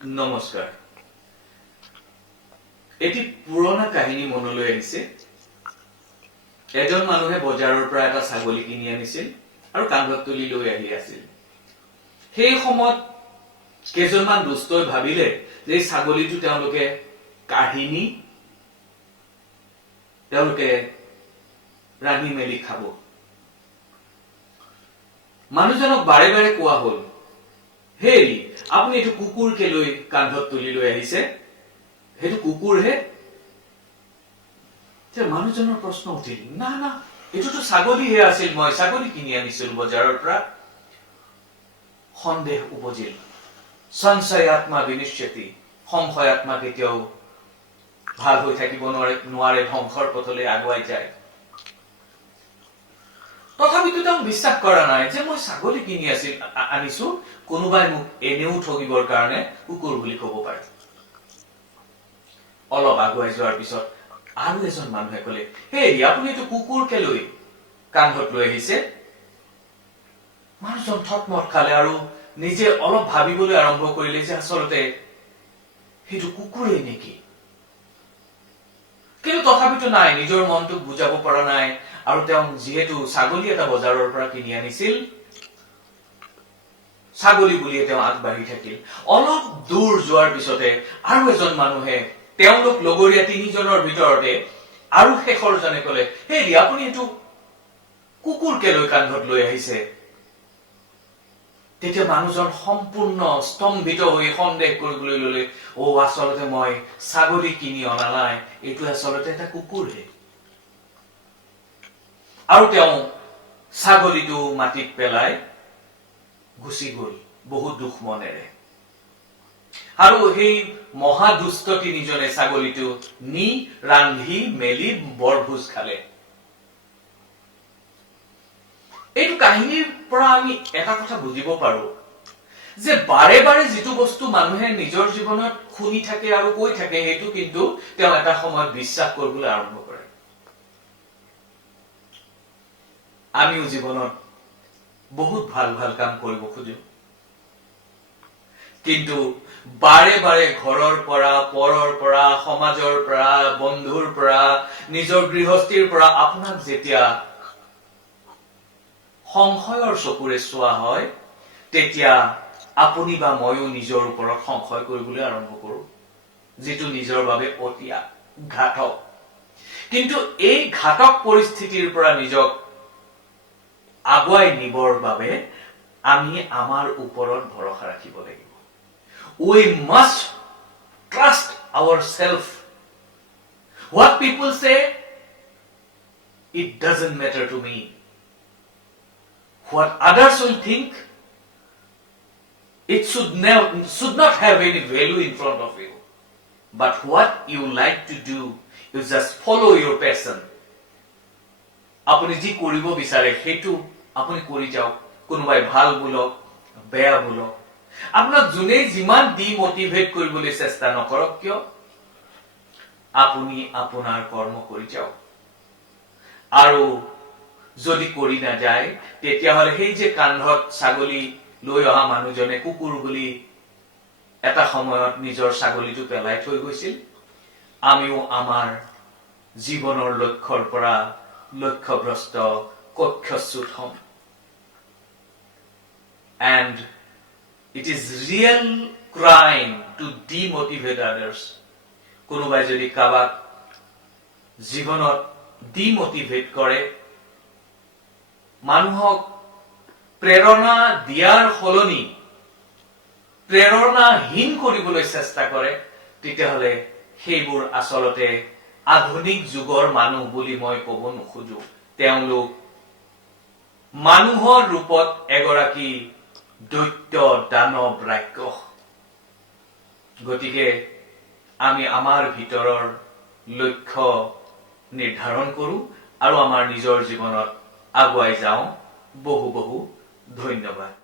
নমস্কাৰ। এটি পুৰণা কাহিনী মনলৈ আহিছে। এজন মানুহে বজাৰৰ পৰা এটা ছাগলী কিনি আনিছিল আৰু কান্ধত তুলি লৈ আহি আছিল। সেই সময়ত কেইজনমান দুষ্টই ভাবিলে যে ছাগলীটো তেওঁলোকে কাঢ়ি নি ৰান্ধি মেলি খাব। মানুহজনক বাৰে বাৰে কোৱা হল, হেৰি আপুনি এইটো কুকুৰকে লৈ কান্ধত তুলি লৈ আহিছে, সেইটো কুকুৰহে। মানুহজনৰ প্ৰশ্ন উঠিল, না না এইটোতো ছাগলীহে আছিল, মই ছাগলী কিনি আনিছিলো বজাৰৰ পৰা। সন্দেহ উপজিল। সংশয় আত্মা বিনিশ্যতি, সংশয় আত্মা কেতিয়াও ভাল হৈ থাকিব নোৱাৰে, ধ্বংসৰ পথলৈ আগুৱাই যায়। তথাপিতো তেওঁ বিশ্বাস কৰা নাই যে মই ছাগলী কিনি আনিছো, কোনোবাই মোক এনেও ঠগিবৰ কাৰণে কুকুৰ বুলি কব পাৰে। অলপ আগুৱাই যোৱাৰ পিছত আৰু এজন মানুহে কলে, হেৰি আপুনি এইটো কুকুৰকে লৈ কান্ধত লৈ আহিছে। মানুহজন থতমত খালে আৰু নিজে অলপ ভাবিবলৈ আৰম্ভ কৰিলে যে আচলতে সেইটো কুকুৰেই নেকি। কিন্তু তথাপিতো নাই, নিজৰ মনটোক বুজাব পৰা নাই। আৰু তেওঁ যিহেতু ছাগলী এটা বজাৰৰ পৰা কিনি আনিছিল, ছাগলী বুলিয়ে তেওঁ আগবাঢ়ি থাকিল। অলপ দূৰ যোৱাৰ পিছতে আৰু এজন মানুহে তেওঁলোক লগৰীয়া তিনিজনৰ ভিতৰতে আৰু শেষৰজনে কলে, হেৰি আপুনি এইটো কুকুৰকে লৈ কান্ধত লৈ আহিছে। তেতিয়া মানুহজন সম্পূৰ্ণ স্তম্ভিত হৈ সন্দেহ কৰিবলৈ ললে, আচলতে মই ছাগলী কিনি অনা নাই, এইটো আচলতে এটা কুকুৰহে। আৰু তেওঁ ছাগলীটো মাটিত পেলাই গুচি গল বহুত দুখ মনেৰে। আৰু সেই মহাদুষ্ট তিনিজনে ছাগলীটো নি ৰান্ধি মেলি বৰভোজ খালে। এইটো কাহিনীৰ পৰা আমি এটা কথা বুজিব পাৰো যে বাৰে বাৰে যিটো বস্তু মানুহে নিজৰ জীৱনত শুনি থাকে আৰু কৈ থাকে, সেইটো কিন্তু তেওঁ এটা সময়ত বিশ্বাস কৰিবলৈ আৰম্ভ কৰে। আমিও জীৱনত বহুত ভাল ভাল কাম কৰিব খোজো, কিন্তু বাৰে বাৰে ঘৰৰ পৰা, পৰৰ পৰা, সমাজৰ পৰা, বন্ধুৰ পৰা, নিজৰ গৃহস্থীৰ পৰা আপোনাক যেতিয়া সংশয়ৰ চকুৰে চোৱা হয়, তেতিয়া আপুনি বা ময়ো নিজৰ ওপৰত সংশয় কৰিবলৈ আৰম্ভ কৰো, যিটো নিজৰ বাবে অতি ঘাতক। কিন্তু এই ঘাতক পৰিস্থিতিৰ পৰা নিজক আগুৱাই নিবৰ বাবে আমি আমাৰ ওপৰত ভৰসা ৰাখিব লাগিব। We must trust ourselves. What people say, it doesn't matter to me. What others will think, it should not have any value in front of you. But what you like to do, you just follow your passion. আপুনি যি কৰিব বিচাৰে সেইটো আপুনি কৰি যাওক, কোনোবাই ভাল বোলক, বেয়া বোলক, আপোনাক যোনে যিমান ডিমোটিভেট কৰিবলৈ চেষ্টা নকৰক কিয়, আপুনি আপোনাৰ কৰ্ম কৰি যাওক। আৰু যদি কৰি নাযায়, তেতিয়াহলে সেই যে কান্ধত ছাগলী লৈ অহা মানুহজনে কুকুৰ বুলি এটা সময়ত নিজৰ ছাগলীটো পেলাই থৈ গৈছিল, আমিও আমাৰ জীৱনৰ লক্ষ্যৰ পৰা লক্ষ্যভ্ৰষ্ট কক্ষচ্যুত হম। And it is real crime to demotivate others. কোনোবাই যদি কাবাক জীৱনত ডিমোটিভেট কৰে, মানুহক প্ৰেৰণা দিয়াৰ সলনি প্ৰেৰণাহীন কৰিবলৈ চেষ্টা কৰে, তেতিয়াহলে সেইবোৰ আচলতে আধুনিক যুগৰ মানুহ বুলি মই কব নোখোজো। তেওঁলোক মানুহৰ ৰূপত এগৰাকী দৈত্য দানৱ ৰাক্ষস। গতিকে আমি আমাৰ ভিতৰৰ লক্ষ্য নিৰ্ধাৰণ কৰো আৰু আমাৰ নিজৰ জীৱনত আগুৱাই যাওঁ। বহু বহু ধন্যবাদ।